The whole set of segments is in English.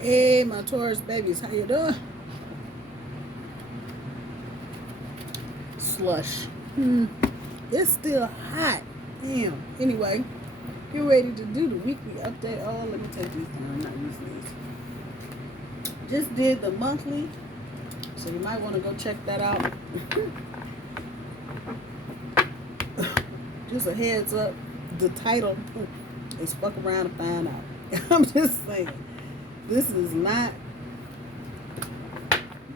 Hey, my Taurus babies, how you doing? Slush. It's still hot. Damn. Anyway, get ready to do the weekly update. Oh, let me take these down. I'm not using these. Just did the monthly, so you might want to go check that out. Just a heads up, the title is fuck around and find out. I'm just saying, this is not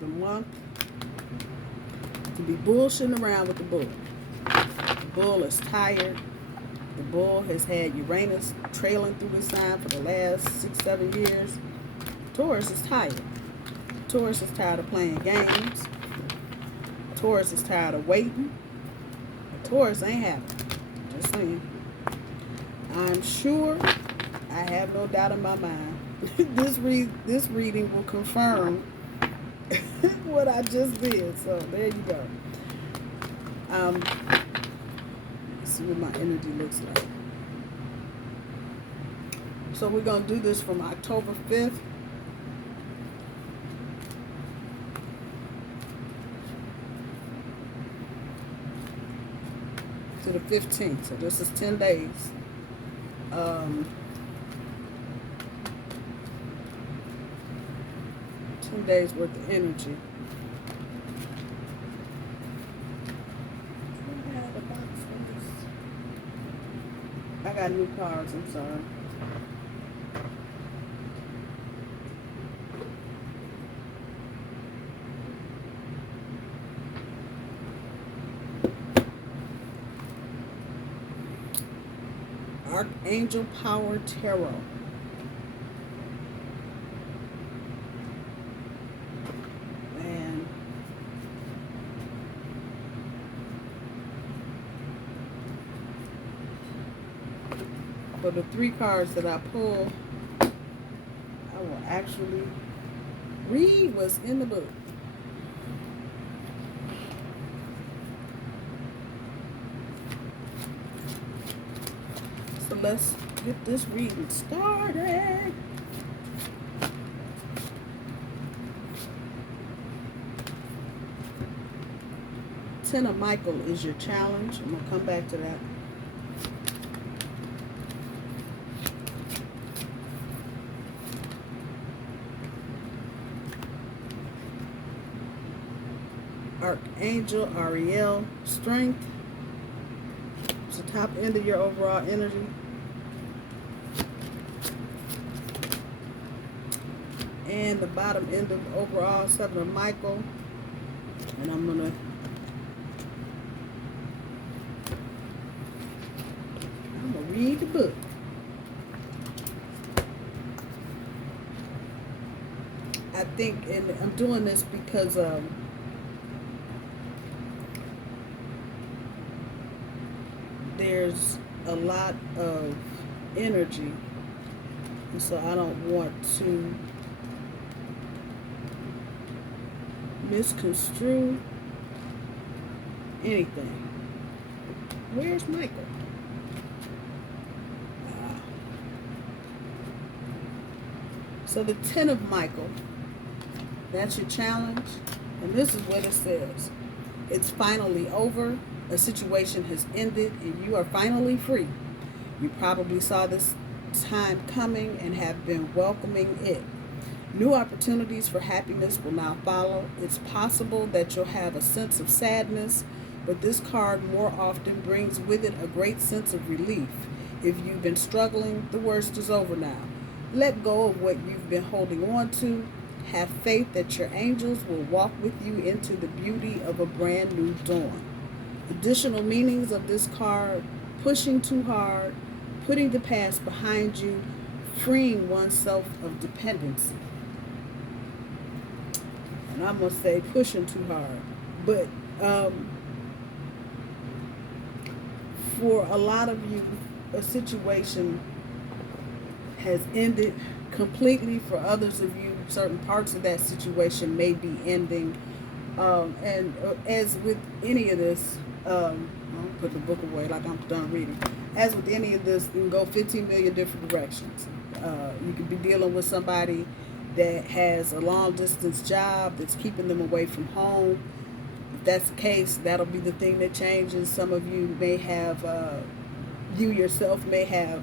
the month to be bullshitting around with the bull. The bull is tired. The bull has had Uranus trailing through this sign for the last 6-7 years. Taurus is tired. Taurus is tired of playing games. Taurus is tired of waiting. And Taurus ain't happy. Just saying. I'm sure, I have no doubt in my mind, this reading will confirm what I just did. So there you go. Let's see what my energy looks like. So we're going to do this from October 5th to the 15th. So this is 10 days. 10 days worth of energy. I got new cards, I'm sorry. Archangel Power Tarot. And for the 3 cards that I pull, I will actually read what's in the book. So let's get this reading started. Ten of Michael is your challenge. I'm going to come back to that. Archangel Ariel, strength. It's the top end of your overall energy. And the bottom end of the overall, 7 of Michael. And I'm going to read the book. I think, and I'm doing this because there's a lot of energy, and so I don't want to misconstrue anything. Where's Michael? So the 10 of Michael, that's your challenge. And this is what it says. It's finally over. A situation has ended and you are finally free. You probably saw this time coming and have been welcoming it. New opportunities for happiness will now follow. It's possible that you'll have a sense of sadness, but this card more often brings with it a great sense of relief. If you've been struggling, the worst is over now. Let go of what you've been holding on to. Have faith that your angels will walk with you into the beauty of a brand new dawn. Additional meanings of this card: pushing too hard, putting the past behind you, freeing oneself of dependency. And I'm going to say pushing too hard. But for a lot of you, a situation has ended completely. For others of you, certain parts of that situation may be ending. And as with any of this, I'll put the book away like I'm done reading. As with any of this, you can go 15 million different directions. You could be dealing with somebody that has a long distance job that's keeping them away from home. If that's the case, that'll be the thing that changes. Some of you may have, you yourself may have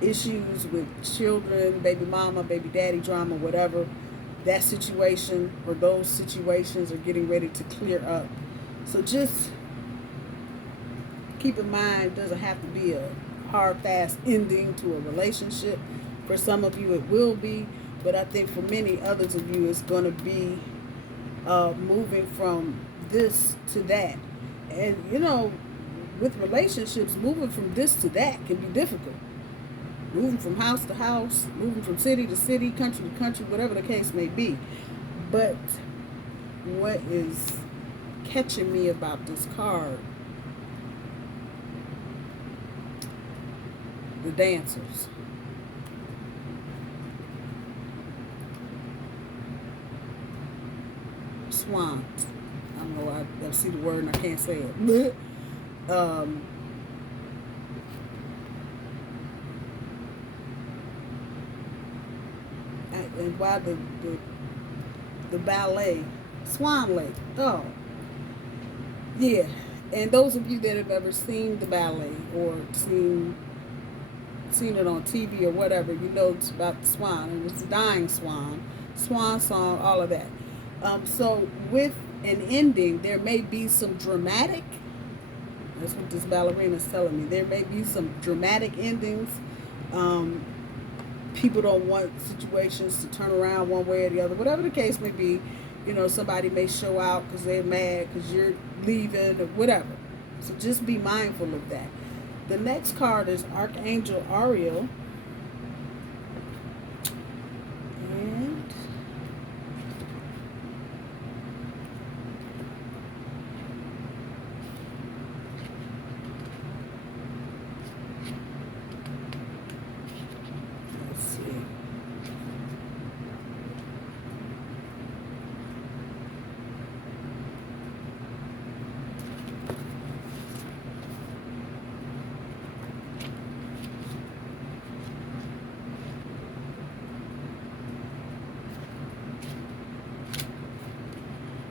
issues with children, baby mama, baby daddy drama, whatever. That situation or those situations are getting ready to clear up. So just keep in mind, it doesn't have to be a hard, fast ending to a relationship. For some of you, it will be. But I think for many others of you, it's going to be moving from this to that. And, you know, with relationships, moving from this to that can be difficult. Moving from house to house, moving from city to city, country to country, whatever the case may be. But what is catching me about this card? The dancers. Swans. I don't know, I see the word and I can't say it. And why the ballet, Swan Lake. Oh, yeah. And those of you that have ever seen the ballet or seen it on TV or whatever, you know it's about the swan, and it's a dying swan, swan song, all of that. So with an ending, there may be some dramatic. That's what this ballerina is telling me. There may be some dramatic endings. People don't want situations to turn around one way or the other. Whatever the case may be, you know, somebody may show out because they're mad because you're leaving or whatever. So just be mindful of that. The next card is Archangel Ariel. And let's see.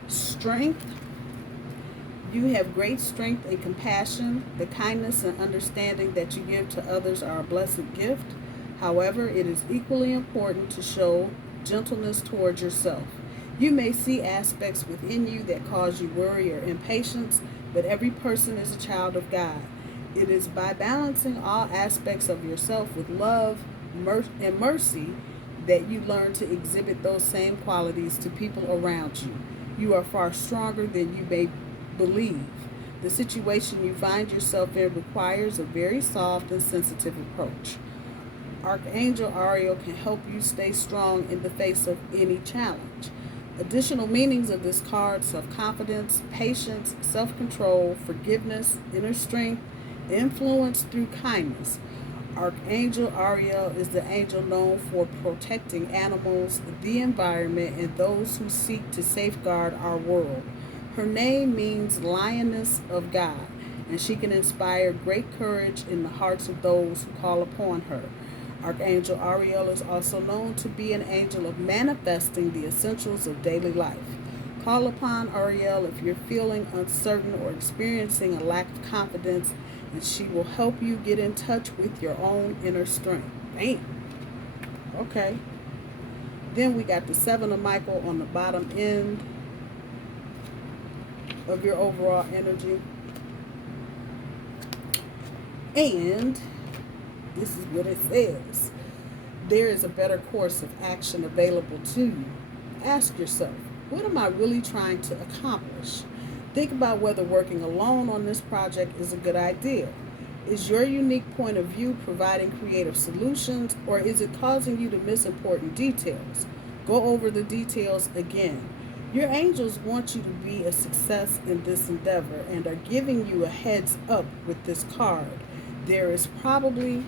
Strength. You have great strength and compassion. The kindness and understanding that you give to others are a blessed gift. However, it is equally important to show gentleness towards yourself. You may see aspects within you that cause you worry or impatience, but every person is a child of God. It is by balancing all aspects of yourself with love and mercy that you learn to exhibit those same qualities to people around you. You are far stronger than you may believe. The situation you find yourself in requires a very soft and sensitive approach. Archangel Ariel can help you stay strong in the face of any challenge. Additional meanings of this card: self-confidence, patience, self-control, forgiveness, inner strength, influence through kindness. Archangel Ariel is the angel known for protecting animals, the environment, and those who seek to safeguard our world. Her name means lioness of God, and she can inspire great courage in the hearts of those who call upon her. Archangel Ariel is also known to be an angel of manifesting the essentials of daily life. Call upon Ariel if you're feeling uncertain or experiencing a lack of confidence, and she will help you get in touch with your own inner strength. Bam. Okay. Then we got the Seven of Michael on the bottom end of your overall energy. And this is what it says. There is a better course of action available to you. Ask yourself, what am I really trying to accomplish? Think about whether working alone on this project is a good idea. Is your unique point of view providing creative solutions, or is it causing you to miss important details? Go over the details again. Your angels want you to be a success in this endeavor and are giving you a heads up with this card. There is probably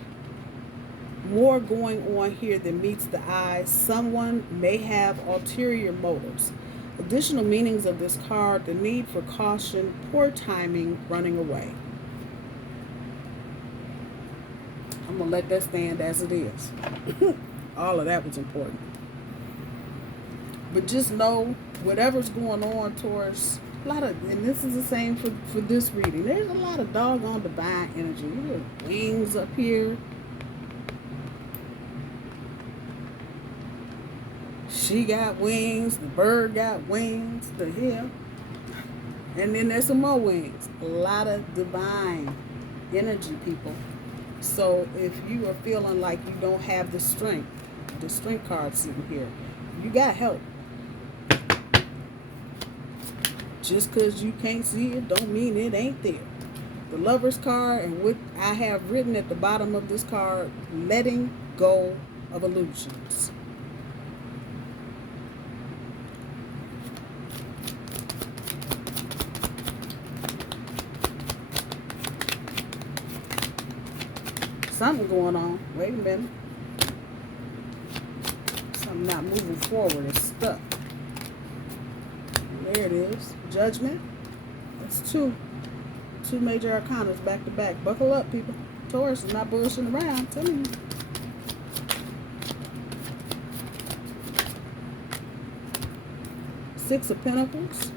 more going on here than meets the eye. Someone may have ulterior motives. Additional meanings of this card: the need for caution, poor timing, running away. I'm going to let that stand as it is. All of that was important. But just know, whatever's going on, Taurus, a lot of, and this is the same for this reading, there's a lot of doggone divine energy. You have wings up here. She got wings, the bird got wings, the hell. And then there's some more wings. A lot of divine energy, people. So if you are feeling like you don't have the strength card sitting here, you got help. Just because you can't see it don't mean it ain't there. The Lover's card, and what I have written at the bottom of this card, letting go of illusions. Something going on. Wait a minute. Something not moving forward. It's stuck. There it is. Judgment. That's two major arcana back to back. Buckle up, people. Taurus is not bullshitting around. I'm telling you. Six of Pentacles.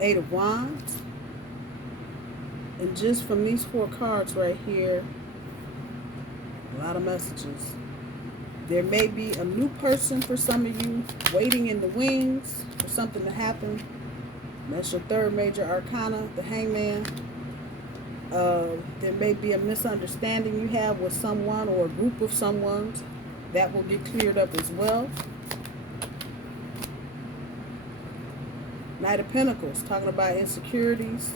Eight of Wands. And just from these four cards right here, a lot of messages. There may be a new person for some of you waiting in the wings for something to happen. That's your third major arcana, the Hangman. There may be a misunderstanding you have with someone or a group of someones. That will get cleared up as well. Knight of Pentacles, talking about insecurities.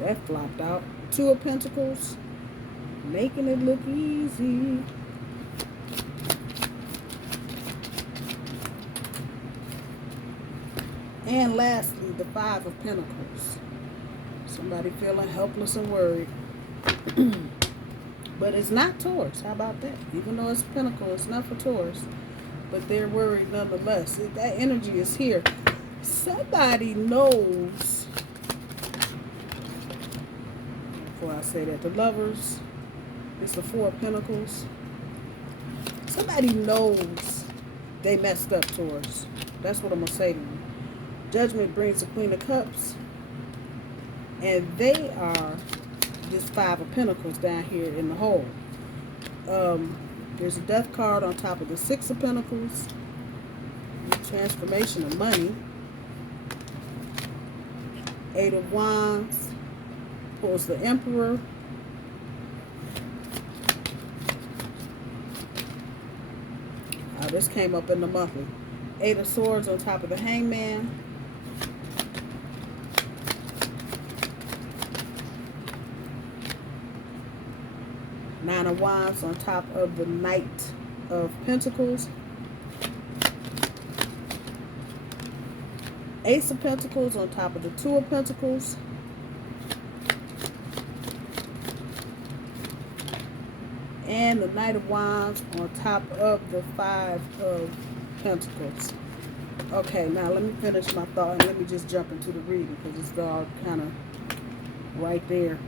That flopped out. Two of Pentacles, making it look easy. And lastly, the Five of Pentacles. Somebody feeling helpless and worried. But it's not Taurus. How about that? Even though it's Pentacle, it's not for Taurus. But they're worried nonetheless. That energy is here. Somebody knows. Before I say that, the Lovers. It's the Four of Pentacles. Somebody knows they messed up, Taurus. That's what I'm going to say to you. Judgment brings the Queen of Cups, and they are this Five of Pentacles down here in the hole. There's a Death card on top of the Six of Pentacles. Transformation of money. Eight of Wands pulls the Emperor. This came up in the monthly. Eight of Swords on top of the Hangman. Nine of Wands on top of the Knight of Pentacles. Ace of Pentacles on top of the Two of Pentacles. And the Knight of Wands on top of the Five of Pentacles. Okay, now let me finish my thought and let me just jump into the reading because it's all kind of right there.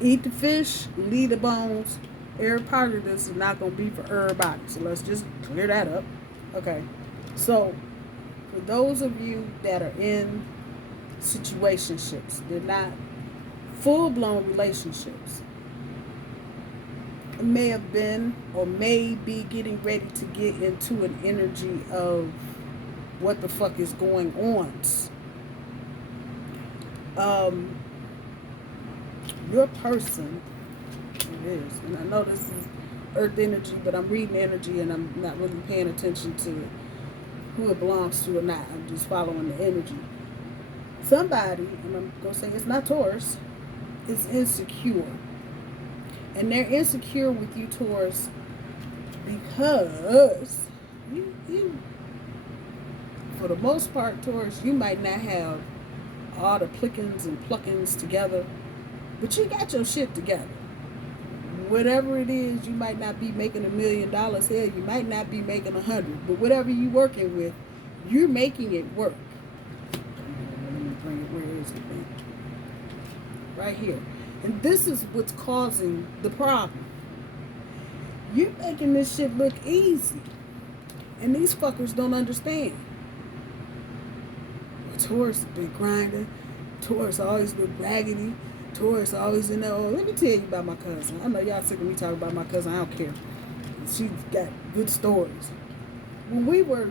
Eat the fish, leave the bones. Every part of this is not going to be for everybody. So let's just clear that up. Okay. So, for those of you that are in situationships, they're not full-blown relationships. May have been or may be getting ready to get into an energy of what the fuck is going on. Your person, it is, and I know this is earth energy, but I'm reading energy and I'm not really paying attention to who it belongs to or not. I'm just following the energy. Somebody, and I'm going to say it's not Taurus, is insecure. And they're insecure with you, Taurus, Because you for the most part, Taurus, you might not have all the plickings and pluckings together, but you got your shit together. Whatever it is, you might not be making $1 million. Hell, you might not be making 100, but whatever you're working with, you're making it work. Let me bring it. Where is it? Right here. And this is what's causing the problem. You're making this shit look easy, and these fuckers don't understand. Taurus has been grinding. Taurus always been raggedy. Taurus always in there. Oh, let me tell you about my cousin. I know y'all sick of me talking about my cousin. I don't care. She's got good stories. When we were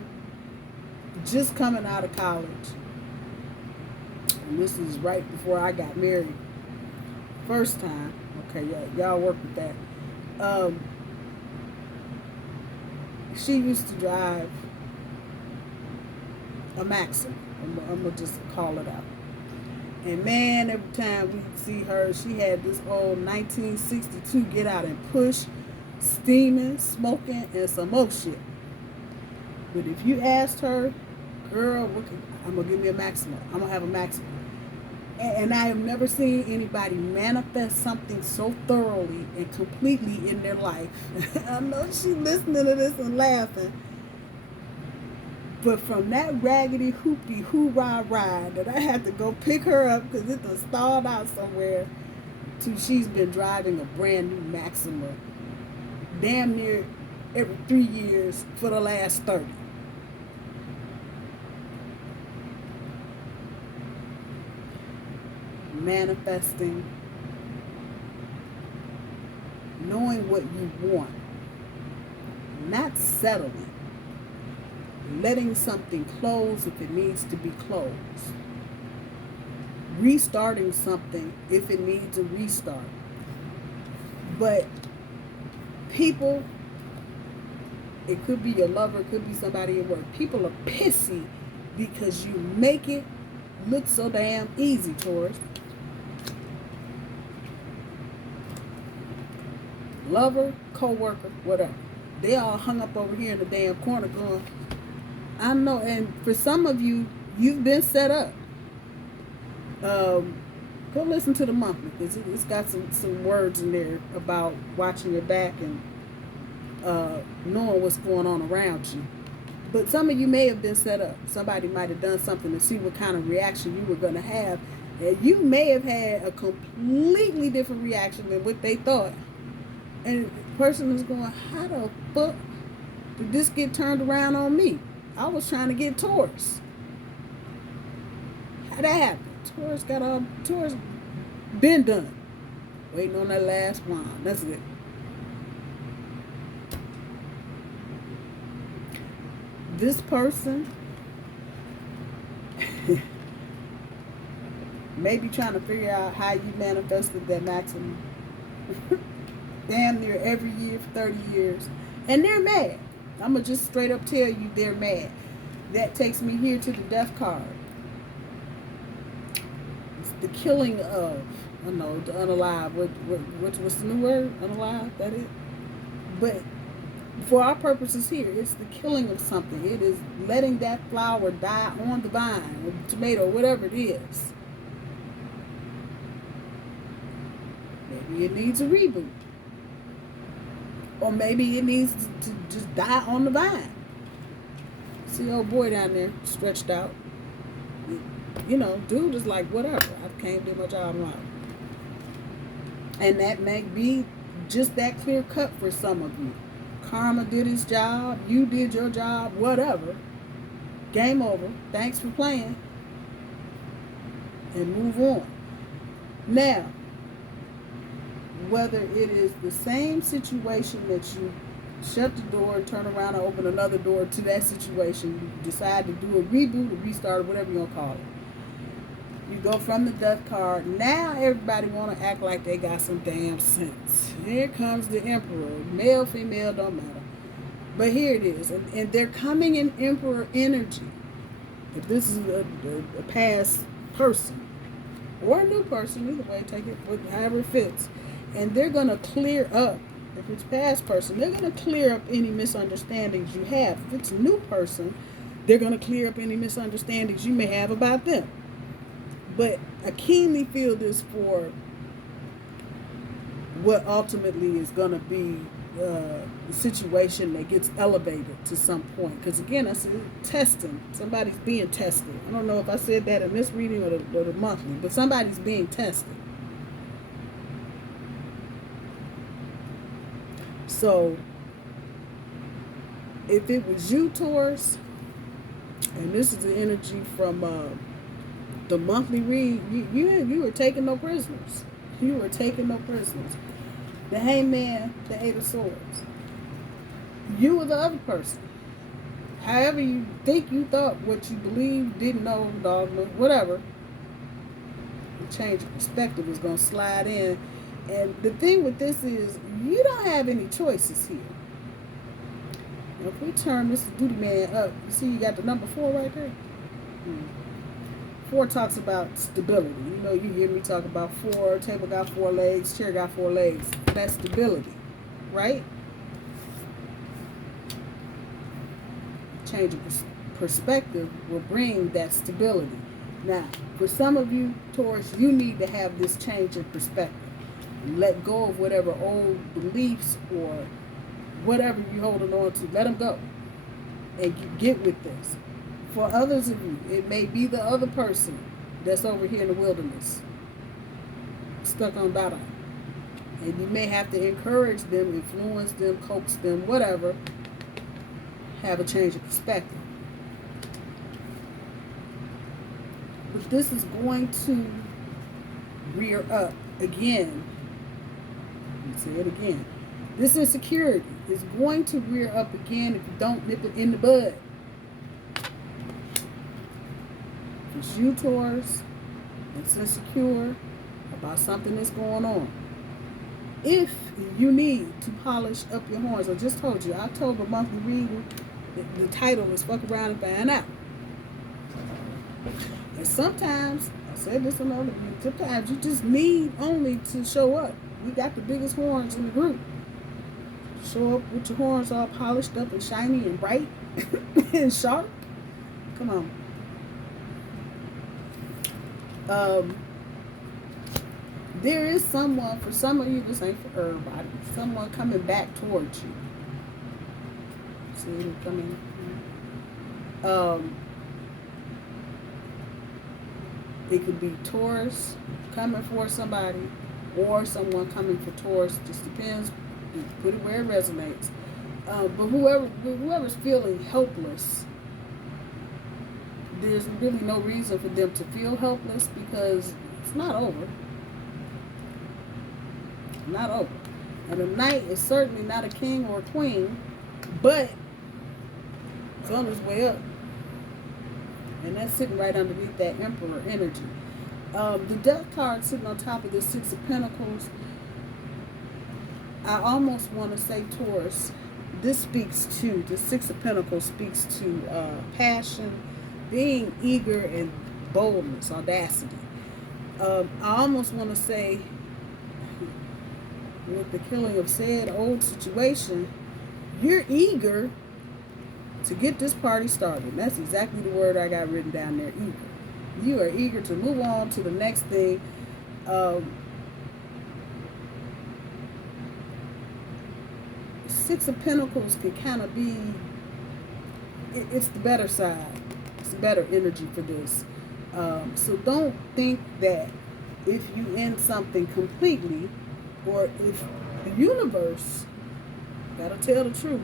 just coming out of college, and this is right before I got married, first time. Okay, y'all work with that. She used to drive a Maxim. I'm going to just call it out. And man, every time we see her, she had this old 1962 get out and push, steaming, smoking, and some more shit. But if you asked her, girl, I'm going to give me a Maxima. I'm going to have a Maxima. And I have never seen anybody manifest something so thoroughly and completely in their life. I know she's listening to this and laughing. But from that raggedy hoopty hoorah ride that I had to go pick her up because it done stalled out somewhere, to she's been driving a brand new Maxima damn near every 3 years for the last 30. Manifesting, knowing what you want, not settling, letting something close if it needs to be closed, restarting something if it needs a restart. But people, it could be your lover, it could be somebody at work, people are pissy because you make it look so damn easy, Taurus. Lover, co-worker, whatever. They all hung up over here in the damn corner going, I know, and for some of you, you've been set up. Go listen to the monthly, because it's got some words in there about watching your back and knowing what's going on around you. But some of you may have been set up. Somebody might have done something to see what kind of reaction you were going to have. And you may have had a completely different reaction than what they thought. And the person is going, how the fuck did this get turned around on me? I was trying to get Taurus. How'd that happen? Taurus been done. Waiting on that last one. That's it. This person may be trying to figure out how you manifested that maximum damn near every year for 30 years. And they're mad. I'm going to just straight up tell you they're mad. That takes me here to the death card. It's the killing of, I know, the unalive. What's the new word? Unalive? That it? But for our purposes here, it's the killing of something. It is letting that flower die on the vine, or the tomato, whatever it is. Maybe it needs a reboot. Or maybe it needs to just die on the vine. See old boy down there, stretched out. You know, dude is like, whatever. I can't do my job right. And that may be just that clear cut for some of you. Karma did his job. You did your job. Whatever. Game over. Thanks for playing. And move on. Now, whether it is the same situation that you shut the door, turn around and open another door to that situation, you decide to do a reboot, a restart, or whatever you're going to call it. You go from the death card. Now everybody want to act like they got some damn sense. Here comes the Emperor. Male, female, don't matter. But here it is. And they're coming in Emperor energy. If this is a past person or a new person, either way, take it however it fits. And they're going to clear up If it's past person, they're going to clear up any misunderstandings you have. If it's a new person, they're going to clear up any misunderstandings you may have about them. But I keenly feel this for what ultimately is going to be the situation that gets elevated to some point. Because again, I said testing. Somebody's being tested. I don't know if I said that in this reading or the monthly, but somebody's being tested. So, if it was you, Taurus, and this is the energy from the monthly read, you were taking no prisoners. You were taking no prisoners. The Hangman, the Eight of Swords. You were the other person. However you think you thought, what you believed, didn't know, dogma, whatever, the change of perspective is going to slide in. And the thing with this is, you don't have any choices here. Now, if we turn this duty man up, you see you got the number 4 right there? 4 talks about stability. You know, you hear me talk about 4, table got 4 legs, chair got 4 legs. That's stability, right? Change of perspective will bring that stability. Now, for some of you, Taurus, you need to have this change of perspective. Let go of whatever old beliefs or whatever you're holding on to. Let them go. And you get with this. For others of you, it may be the other person that's over here in the wilderness, stuck on Dada. And you may have to encourage them, influence them, coax them, whatever. Have a change of perspective. But this is going to rear up again. Let me say it again. This insecurity is going to rear up again if you don't nip it in the bud. If it's you, Taurus, it's insecure about something that's going on. If you need to polish up your horns, I just told you, October monthly reading, the title is Fuck Around and Find Out. And sometimes, I said this another week, sometimes you just need only to show up. We got the biggest horns in the group. Show up with your horns all polished up and shiny and bright and sharp. Come on. There is someone, for some of you, this ain't for everybody, someone coming back towards you. See them coming? It could be Taurus coming for somebody, or someone coming for Taurus. Just depends. Put it where it resonates. But whoever's feeling helpless, there's really no reason for them to feel helpless because it's not over. Not over. And the knight is certainly not a king or a queen, but it's on his way up. And that's sitting right underneath that Emperor energy. The Death card sitting on top of the Six of Pentacles, I almost want to say, Taurus, this speaks to, the Six of Pentacles speaks to passion, being eager, and boldness, audacity. I almost want to say, with the killing of said old situation, you're eager to get this party started. That's exactly the word I got written down there, eager. You are eager to move on to the next thing. Six of Pentacles can kind of be, it's the better side. It's the better energy for this. So don't think that if you end something completely, or if the universe, gotta tell the truth,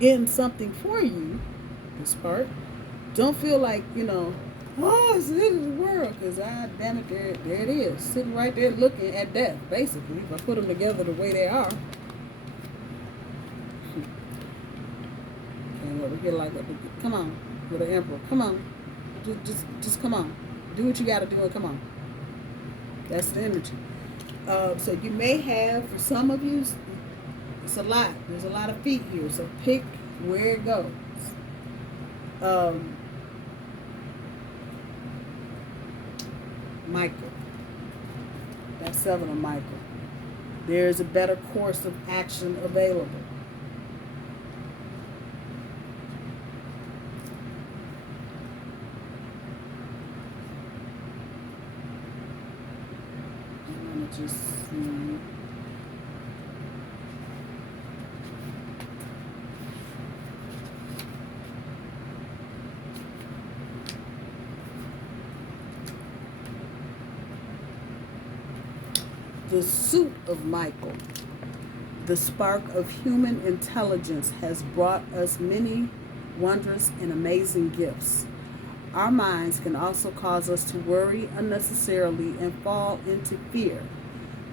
ends something for you, this part, don't feel like, oh, this is the world, because damn it, there it is, sitting right there looking at death, basically, if I put them together the way they are. And over here like that, come on, with the Emperor, come on, just come on, do what you gotta do and come on. That's the energy. So you may have, for some of you, it's a lot. There's a lot of feet here. So pick where it goes. Michael. That's 7 of Michael. There is a better course of action available. I'm going to just see. The suit of Michael, the spark of human intelligence, has brought us many wondrous and amazing gifts. Our minds can also cause us to worry unnecessarily and fall into fear.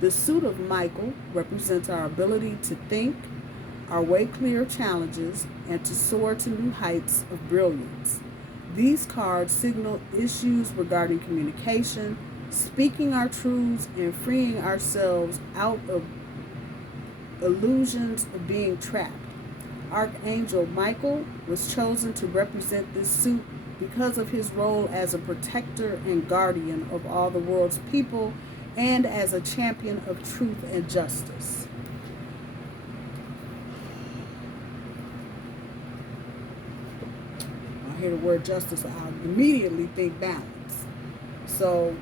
The suit of Michael represents our ability to think our way clear of challenges and to soar to new heights of brilliance. These cards signal issues regarding communication, speaking our truths, and freeing ourselves out of illusions of being trapped. Archangel Michael was chosen to represent this suit because of his role as a protector and guardian of all the world's people and as a champion of truth and justice. I hear the word justice, I'll immediately think balance. So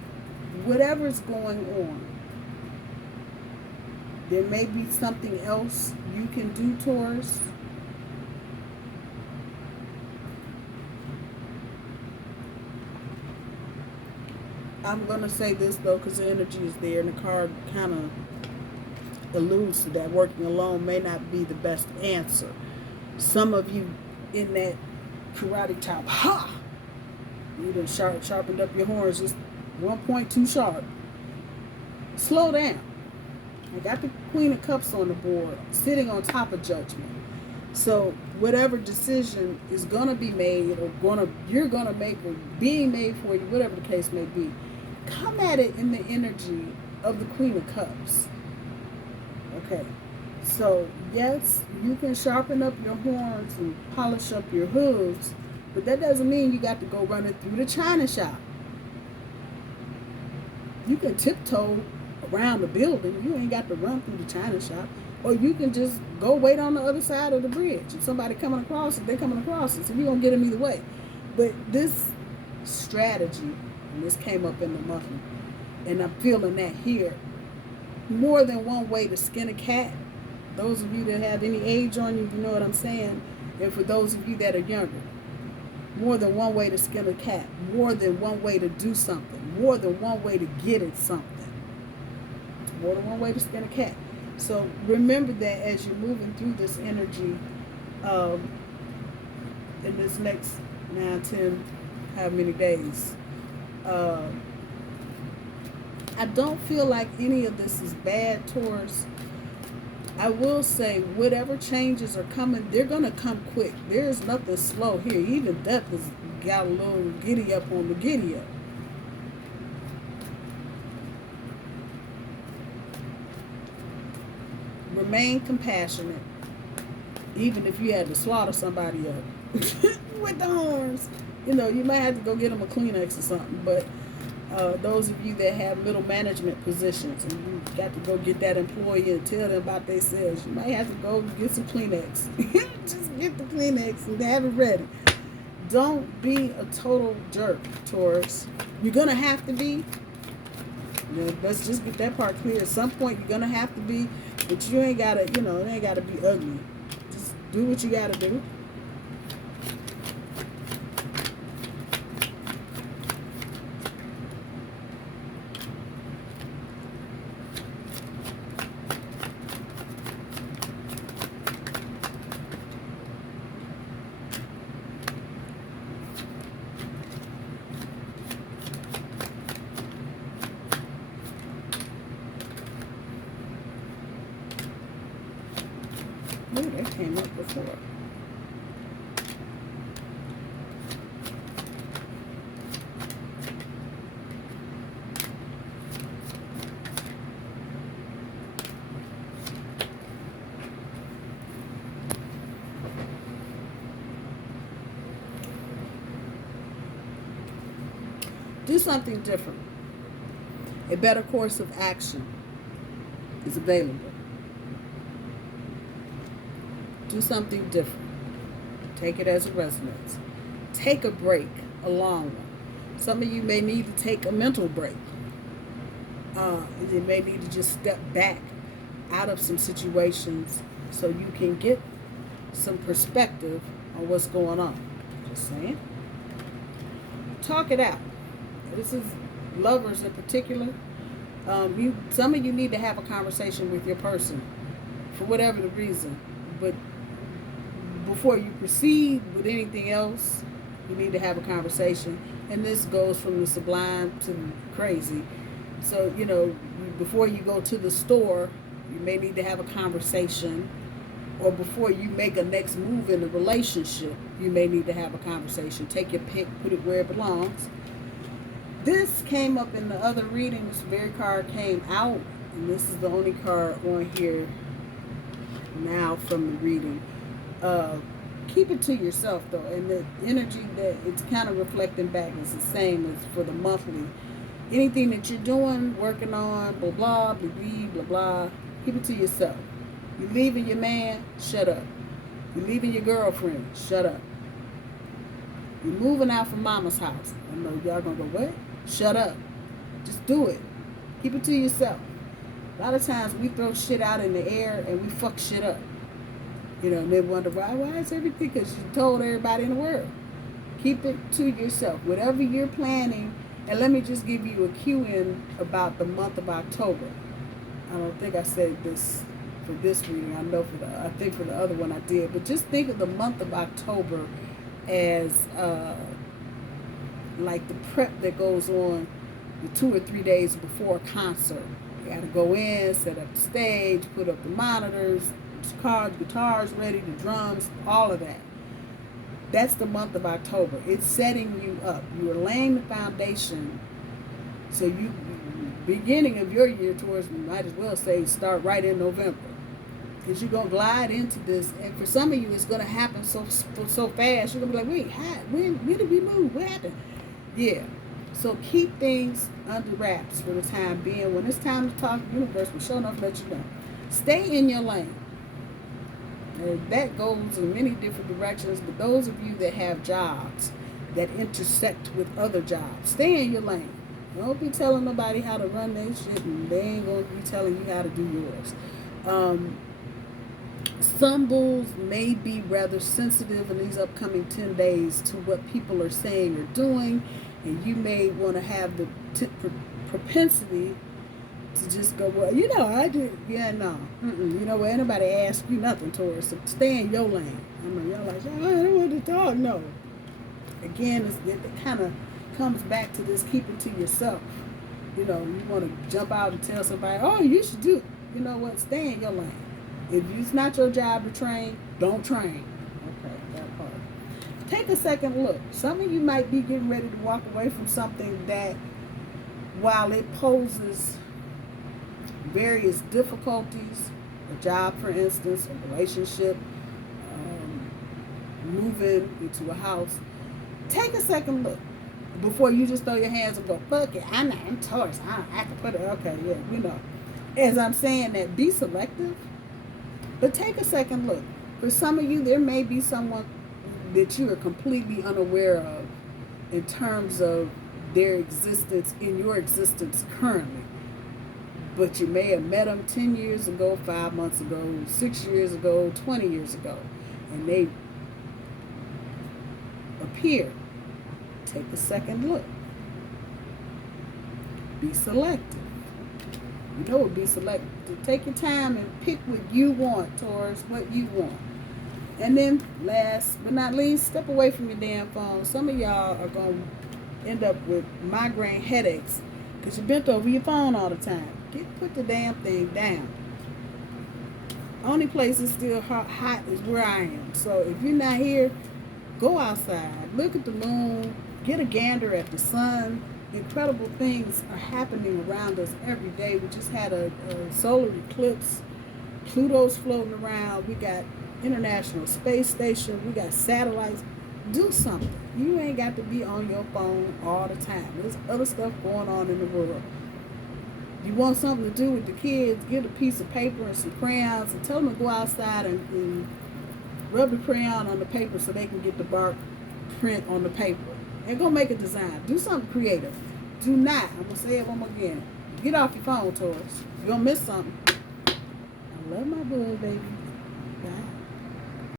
whatever's going on, there may be something else you can do, Taurus. I'm going to say this, though, because the energy is there, and the card kind of alludes to that. Working alone may not be the best answer. Some of you in that karate chop, ha! You done sharpened up your horns just 1.2 sharp. Slow down. I got the Queen of Cups on the board, sitting on top of Judgment. So whatever decision is gonna be made, or you're gonna make, or being made for you, whatever the case may be, come at it in the energy of the Queen of Cups. Okay. So yes, you can sharpen up your horns and polish up your hooves, but that doesn't mean you got to go running through the china shop. You can tiptoe around the building. You ain't got to run through the china shop. Or you can just go wait on the other side of the bridge. If somebody coming across it, they're coming across it. So you're going to get them either way. But this strategy, and this came up in the muffin, and I'm feeling that here, more than one way to skin a cat. Those of you that have any age on you, you know what I'm saying. And for those of you that are younger, more than one way to skin a cat. More than one way to do something. More than one way to get at something. More than one way to skin a cat. So remember that as you're moving through this energy in this next 9, 10, how many days. I don't feel like any of this is bad, Taurus. I will say whatever changes are coming, they're going to come quick. There's nothing slow here. Even death has got a little giddy up on the giddy up. Remain compassionate, even if you had to slaughter somebody up with the horns. You know, you might have to go get them a Kleenex or something. But those of you that have middle management positions and you got to go get that employee and tell them about themselves, you might have to go get some Kleenex. Just get the Kleenex and have it ready. Don't be a total jerk, Taurus. You're going to have to be. You know, let's just get that part clear. At some point, you're going to have to be. But you ain't got to, you know, it ain't got to be ugly. Just do what you got to do. Oh, that came up before. Do something different. A better course of action. is available. Do something different. Take it as it resonates. Take a break, a long one. Some of you may need to take a mental break. You may need to just step back out of some situations so you can get some perspective on what's going on. Just saying. Talk it out. This is lovers in particular. Some of you need to have a conversation with your person for whatever the reason. But before you proceed with anything else, you need to have a conversation. And this goes from the sublime to the crazy. So, before you go to the store, you may need to have a conversation. Or before you make a next move in a relationship, you may need to have a conversation. Take your pick, put it where it belongs. This came up in the other reading. This very card came out. And this is the only card on here now from the reading. Keep it to yourself, though. And the energy that it's kind of reflecting back is the same as for the monthly. Anything that you're doing, working on, blah, blah, blah, blah, blah, blah, keep it to yourself. You leaving your man, shut up. You leaving your girlfriend, shut up. You moving out from mama's house. I know y'all gonna go, what? Shut up. Just do it. Keep it to yourself. A lot of times we throw shit out in the air and we fuck shit up. And they wonder why is everything? Because you told everybody in the world. Keep it to yourself. Whatever you're planning, and let me just give you a cue in about the month of October. I don't think I said this for this reading. I know I think for the other one I did. But just think of the month of October as like the prep that goes on the 2 or 3 days before a concert. You got to go in, set up the stage, put up the monitors, guitars ready, the drums, all of that. That's the month of October. It's setting you up. You are laying the foundation. So beginning of your year towards, might as well say, start right in November. Because you're going to glide into this. And for some of you, it's going to happen so fast. You're going to be like, wait, when did we move? What happened? Yeah. So keep things under wraps for the time being. When it's time to talk, the universe will sure enough let you know. Stay in your lane. And that goes in many different directions, but those of you that have jobs that intersect with other jobs, stay in your lane. Don't be telling nobody how to run their shit, and they ain't going to be telling you how to do yours. Some bulls may be rather sensitive in these upcoming 10 days to what people are saying or doing, and you may want to have the propensity to just go, well, I do. Yeah, no. Well, anybody ask you nothing, Taurus. So stay in your lane. Y'all like, I don't want to talk. No. Again, it kind of comes back to this, keep it to yourself. You want to jump out and tell somebody, oh, you should do it. You know what? Stay in your lane. If it's not your job to train, don't train. Okay, that part. Take a second look. Some of you might be getting ready to walk away from something that, while it poses various difficulties, a job, for instance, a relationship, moving into a house, take a second look before you just throw your hands and go, fuck it, I'm Taurus, I can put it, okay, yeah, As I'm saying that, be selective, but take a second look. For some of you, there may be someone that you are completely unaware of in terms of their existence in your existence currently. But you may have met them 10 years ago, 5 months ago, 6 years ago, 20 years ago, and they appear. Take a second look. Be selective. Be selective. Take your time and pick what you want, Taurus, what you want. And then, last but not least, step away from your damn phone. Some of y'all are going to end up with migraine headaches because you bent over your phone all the time. Put the damn thing down. Only place it's still hot is where I am. So if you're not here, go outside. Look at the moon. Get a gander at the sun. Incredible things are happening around us every day. We just had a solar eclipse. Pluto's floating around. We got International Space Station. We got satellites. Do something. You ain't got to be on your phone all the time. There's other stuff going on in the world. You want something to do with the kids, get a piece of paper and some crayons and tell them to go outside and rub the crayon on the paper so they can get the bark print on the paper. And go make a design. Do something creative. Do not, I'm going to say it one more again, get off your phone, Taurus. You're going to miss something. I love my bug, baby.